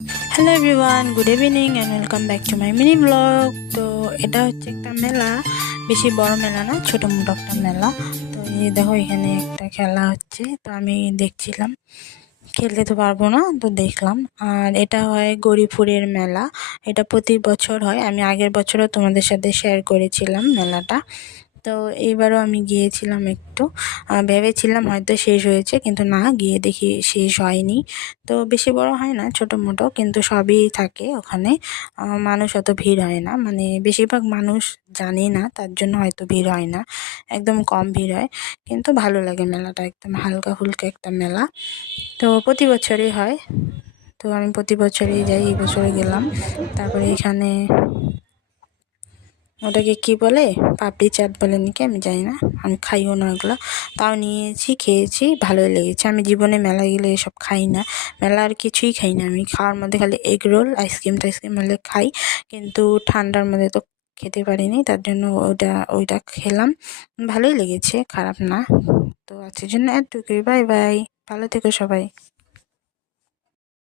Hello everyone, good evening and welcome back to my mini blog. তো এটা হচ্ছে একটা মেলা, বেশি বড় মেলা না, ছোটো মোটো একটা মেলা। তো এই দেখো এখানে একটা খেলা হচ্ছে, তো আমি দেখছিলাম, খেলতে তো পারবো না, তো দেখলাম। আর এটা হয় গৌরীপুরের মেলা, এটা প্রতি বছর হয়। আমি আগের বছরও তোমাদের সাথে শেয়ার করেছিলাম মেলাটা। তো এইবারও আমি গিয়েছিলাম একটু, ভেবেছিলাম হয়তো শেষ হয়েছে, কিন্তু না, গিয়ে দেখি শেষ হয়নি। তো বেশি বড় হয় না, ছোটো মোটো, কিন্তু সবই থাকে ওখানে। মানুষ অত ভিড় হয় না, মানে বেশিরভাগ মানুষ জানে না, তার জন্য হয়তো ভিড় হয় না, একদম কম ভিড় হয়। কিন্তু ভালো লাগে মেলাটা, একদম হালকা ফুলকা একটা মেলা। তো প্রতি বছরই হয়, তো আমি প্রতি বছরই যাই, এই বছরে গেলাম। তারপরে এখানে ওটাকে কি বলে, পাপড়ি চাট বলে নাকি, আমি জানি না, আমি খাইও না ওগুলো। তাও নিয়েছি, খেয়েছি, ভালোই লেগেছে। আমি জীবনে মেলায় গেলে এসব খাই না, মেলা আর কিছুই খাই না আমি। খাওয়ার মধ্যে খালি এগ রোল, আইসক্রিম টাইসক্রিম হলে খাই, কিন্তু ঠান্ডার মধ্যে তো খেতে পারিনি, তার জন্য ওইটা খেলাম। ভালোই লেগেছে, খারাপ না। তো আজকের জন্য এতটুকুই, বাই বাই, ভালো থেকো সবাই।